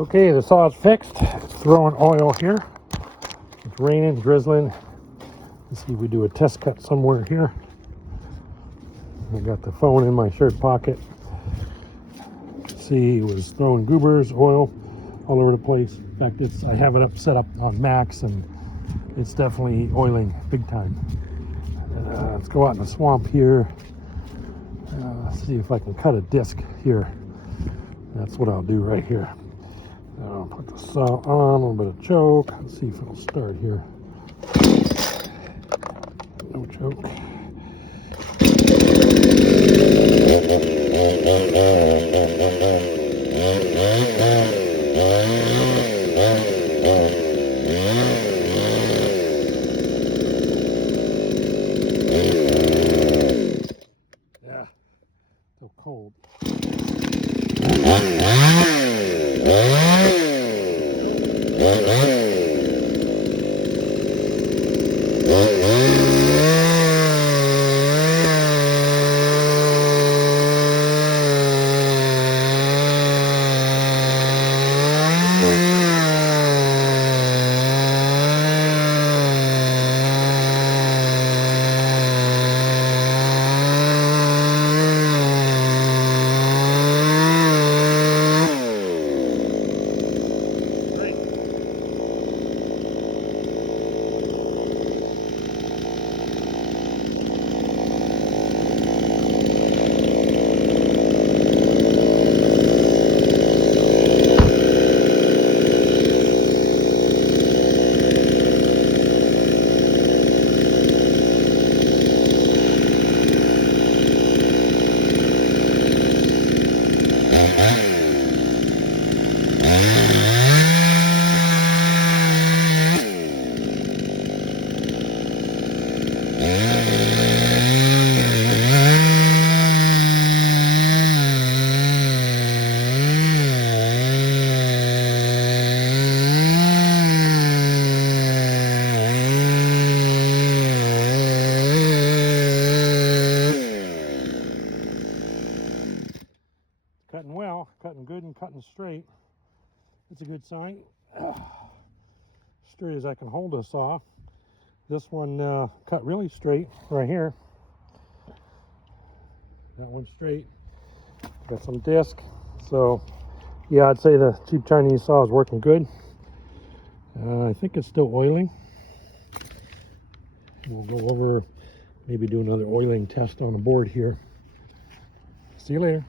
Okay, the saw is fixed. It's throwing oil here. It's raining, drizzling. Let's see if we do a test cut somewhere here. I got the phone in my shirt pocket. See, it was throwing goobers, oil all over the place. In fact, I have it set up on max, and it's definitely oiling big time. Let's go out in the swamp here. Let's see if I can cut a disc here. That's what I'll do right here. I'll put the saw on, a little bit of choke. Let's see if it'll start here. No choke. Yeah, so cold. Cutting well, cutting good and cutting straight. That's a good sign. Straight as I can hold a saw. This one cut really straight right here. That one straight. Got some disc. So yeah, I'd say the cheap Chinese saw is working good. I think it's still oiling. We'll go over, maybe do another oiling test on the board here. See you later.